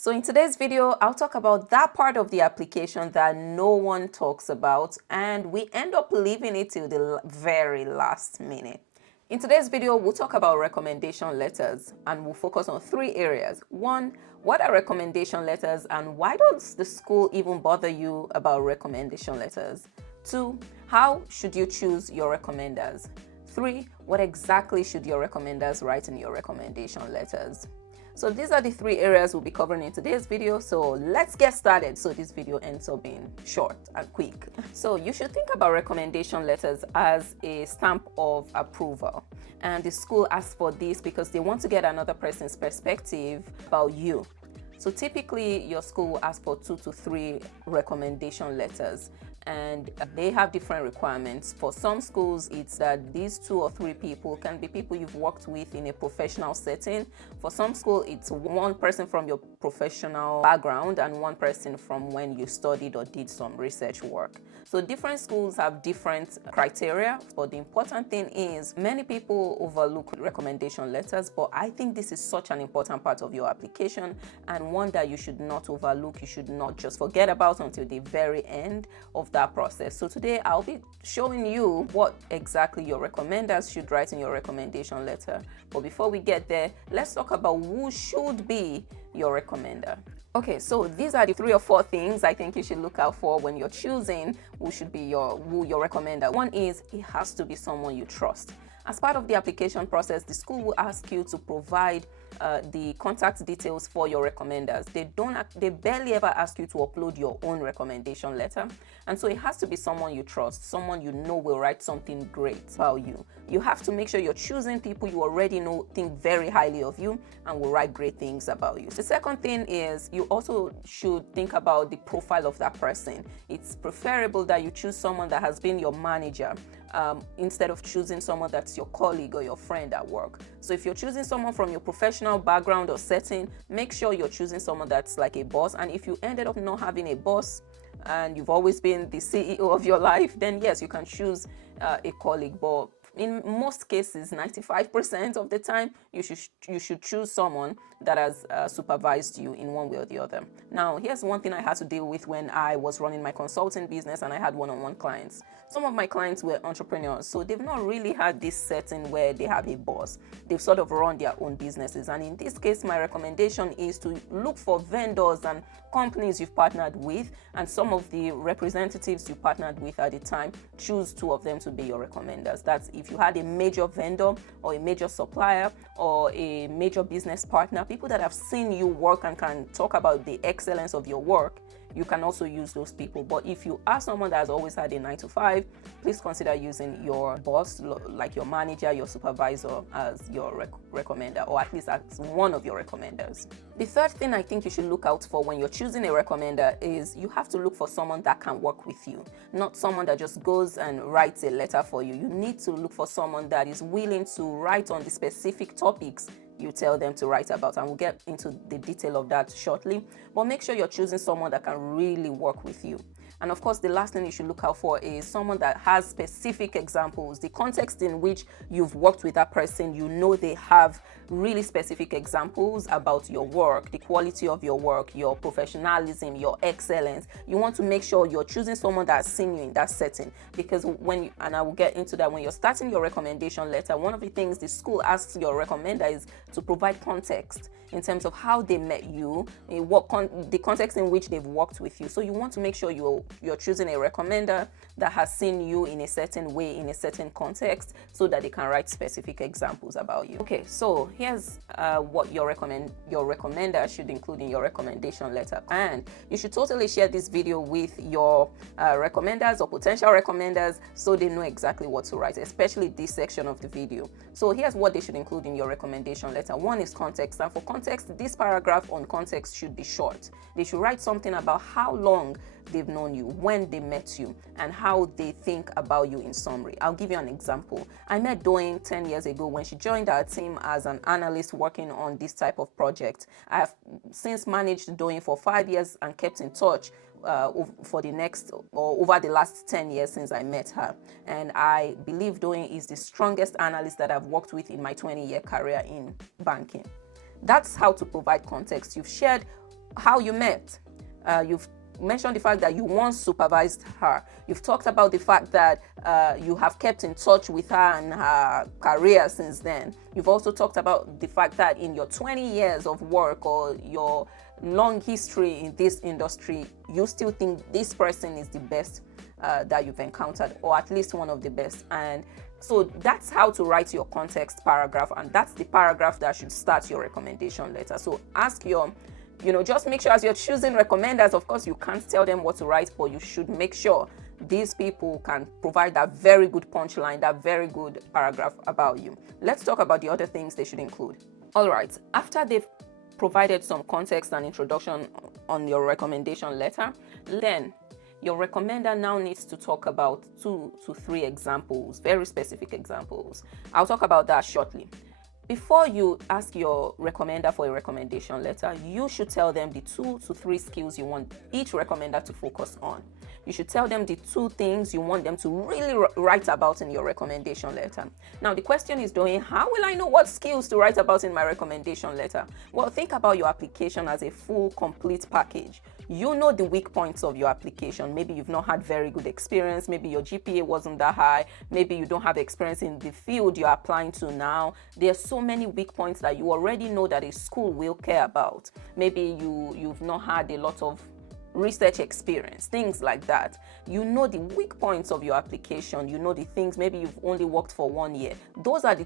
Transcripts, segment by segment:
So in today's video, I'll talk about that part of the application that no one talks about, and we end up leaving it till the very last minute. In today's video, we'll talk about recommendation letters, and we'll focus on three areas. One, what are recommendation letters and why does the school even bother you about recommendation letters? Two, how should you choose your recommenders? Three, what exactly should your recommenders write in your recommendation letters? So these are the three areas we'll be covering in today's video. So let's get started so this video ends up being short and quick. So you should think about recommendation letters as a stamp of approval. And the school asks for this because they want to get another person's perspective about you. So typically your school will ask for 2 to 3 recommendation letters, and they have different requirements. For some schools, it's that these 2 or 3 people can be people you've worked with in a professional setting. For some school, it's one person from your professional background and one person from when you studied or did some research work. So different schools have different criteria, but the important thing is many people overlook recommendation letters, but I think this is such an important part of your application and one that you should not overlook. You should not just forget about until the very end of that process. So today I'll be showing you what exactly your recommenders should write in your recommendation letter. But before we get there, let's talk about who should be your recommender. Okay, so these are the 3 or 4 things I think you should look out for when you're choosing who should be your recommender. One is it has to be someone you trust. As part of the application process, the school will ask you to provide the contact details for your recommenders. They barely ever ask you to upload your own recommendation letter. And so it has to be someone you trust, someone you know will write something great about you. You have to make sure you're choosing people you already know think very highly of you and will write great things about you. The second thing is you also should think about the profile of that person. It's preferable that you choose someone that has been your manager instead of choosing someone that's your colleague or your friend at work. So if you're choosing someone from your professional background or setting, make sure you're choosing someone that's like a boss. And if you ended up not having a boss and you've always been the CEO of your life, then yes, you can choose a colleague. But in most cases, 95% of the time, you should choose someone that has supervised you in one way or the other. Now, here's one thing I had to deal with when I was running my consulting business and I had one-on-one clients. Some of my clients were entrepreneurs, so they've not really had this setting where they have a boss. They've sort of run their own businesses. And in this case, my recommendation is to look for vendors and companies you've partnered with, and some of the representatives you partnered with at the time, choose 2 of them to be your recommenders. That's if you had a major vendor or a major supplier or a major business partner, people that have seen you work and can talk about the excellence of your work, you can also use those people. But if you are someone that has always had a 9 to 5, please consider using your boss, like your manager, your supervisor, as your recommender, or at least as one of your recommenders. The third thing I think you should look out for when you're choosing a recommender is you have to look for someone that can work with you, not someone that just goes and writes a letter for you. You need to look for someone that is willing to write on the specific topics you tell them to write about, and we'll get into the detail of that shortly. But make sure you're choosing someone that can really work with you. And of course, the last thing you should look out for is someone that has specific examples. The context in which you've worked with that person, you know they have really specific examples about your work, the quality of your work, your professionalism, your excellence. You want to make sure you're choosing someone that's seen you in that setting. Because and I will get into that, when you're starting your recommendation letter, one of the things the school asks your recommender is to provide context in terms of how they met you, the context in which they've worked with you. So you want to make sure you're choosing a recommender that has seen you in a certain way, in a certain context, so that they can write specific examples about you. Okay, so here's what your recommender should include in your recommendation letter. And you should totally share this video with your recommenders or potential recommenders so they know exactly what to write, especially this section of the video. So here's what they should include in your recommendation letter. One is context, and for context, this paragraph on context should be short. They should write something about how long they've known you, when they met you, and how they think about you in summary. I'll give you an example. I met Doing 10 years ago when she joined our team as an analyst working on this type of project. I have since managed Doing for 5 years and kept in touch over the last 10 years since I met her. And I believe Doing is the strongest analyst that I've worked with in my 20-year career in banking. That's how to provide context. You've shared how you met. You've mentioned the fact that you once supervised her. You've talked about the fact that you have kept in touch with her and her career since then. You've also talked about the fact that in your 20 years of work or your long history in this industry, you still think this person is the best that you've encountered, or at least one of the best. And so that's how to write your context paragraph, and that's the paragraph that should start your recommendation letter. So ask your, just make sure as you're choosing recommenders, of course, you can't tell them what to write, but you should make sure these people can provide that very good punchline, that very good paragraph about you. Let's talk about the other things they should include. All right, after they've provided some context and introduction on your recommendation letter, then your recommender now needs to talk about 2 to 3 examples, very specific examples. I'll talk about that shortly. Before you ask your recommender for a recommendation letter, you should tell them the 2 to 3 skills you want each recommender to focus on. You should tell them the 2 things you want them to really write about in your recommendation letter. Now, the question is, how will I know what skills to write about in my recommendation letter? Well, think about your application as a full, complete package. You know the weak points of your application. Maybe you've not had very good experience. Maybe your GPA wasn't that high. Maybe you don't have experience in the field you're applying to now. There's so many weak points that you already know that a school will care about. Maybe you've not had a lot of research experience, things like that. You know the weak points of your application. You know the things, maybe you've only worked for 1 year. Those are the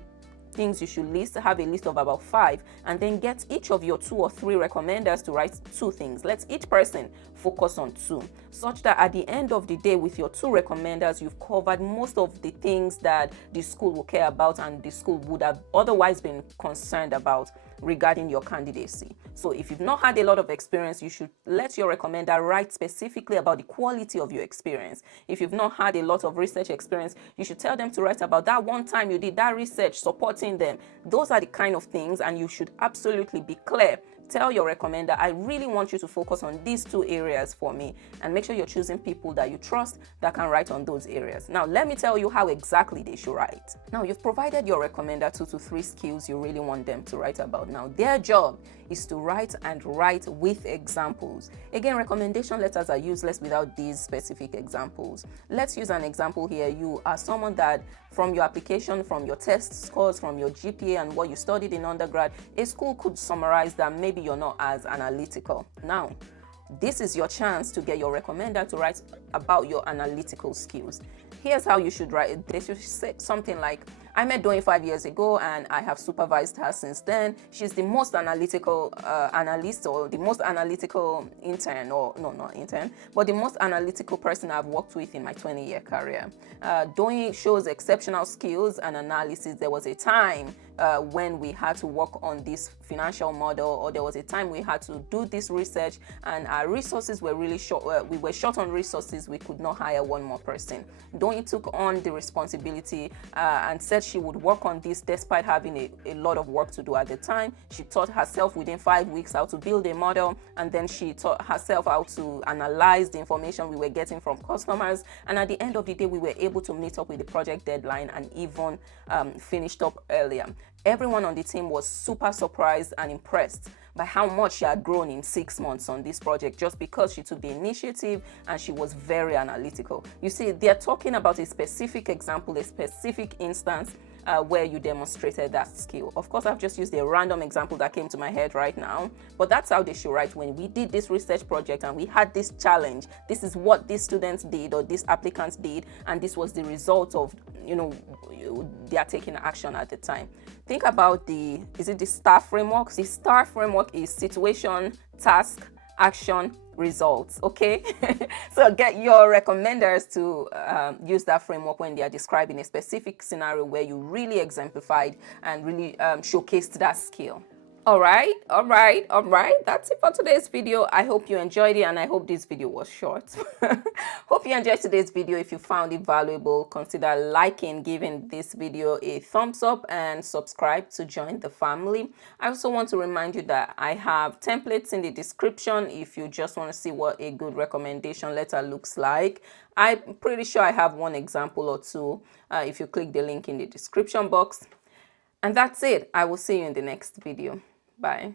things you should have a list of about 5, and then get each of your 2 or 3 recommenders to write 2 things. Let each person focus on 2, such that at the end of the day, with your 2 recommenders, you've covered most of the things that the school will care about and the school would have otherwise been concerned about regarding your candidacy. So if you've not had a lot of experience, you should let your recommender write specifically about the quality of your experience. If you've not had a lot of research experience, you should tell them to write about that one time you did that research, supporting them. Those are the kind of things, and you should absolutely be clear. Tell your recommender, I really want you to focus on these 2 areas for me, and make sure you're choosing people that you trust that can write on those areas. Now, let me tell you how exactly they should write. Now, you've provided your recommender 2 to 3 skills you really want them to write about. Now, their job is to write with examples. Again, recommendation letters are useless without these specific examples. Let's use an example here. You are someone that, from your application, from your test scores, from your GPA and what you studied in undergrad, a school could summarize that maybe you're not as analytical. Now, this is your chance to get your recommender to write about your analytical skills. Here's how you should write it. They should say something like, I met Doyin 5 years ago and I have supervised her since then. She's the most analytical analyst, or the most analytical intern, or no, not intern, but the most analytical person I've worked with in my 20-year career. Doyin shows exceptional skills and analysis. There was a time when we had to work on this financial model, or there was a time we had to do this research and our resources were really short. We were short on resources. We could not hire one more person. Doyin took on the responsibility and said she would work on this despite having a lot of work to do at the time. She taught herself within 5 weeks how to build a model, and then she taught herself how to analyze the information we were getting from customers. And at the end of the day, we were able to meet up with the project deadline and even finished up earlier. Everyone on the team was super surprised and impressed by how much she had grown in 6 months on this project, just because she took the initiative and she was very analytical. You see, they're talking about a specific example, a specific instance where you demonstrated that skill. Of course, I've just used a random example that came to my head right now, but that's how they should write. When we did this research project and we had this challenge, this is what these students did or these applicants did, and this was the result of, they are taking action at the time. Think about the STAR framework? The STAR framework is situation, task, action, results. Okay. So get your recommenders to use that framework when they are describing a specific scenario where you really exemplified and really showcased that skill. All right. That's it for today's video. I hope you enjoyed it, and I hope this video was short. Hope you enjoyed today's video. If you found it valuable, consider liking, giving this video a thumbs up, and subscribe to join the family. I also want to remind you that I have templates in the description if you just want to see what a good recommendation letter looks like. I'm pretty sure I have one example or two if you click the link in the description box. And that's it. I will see you in the next video. Bye.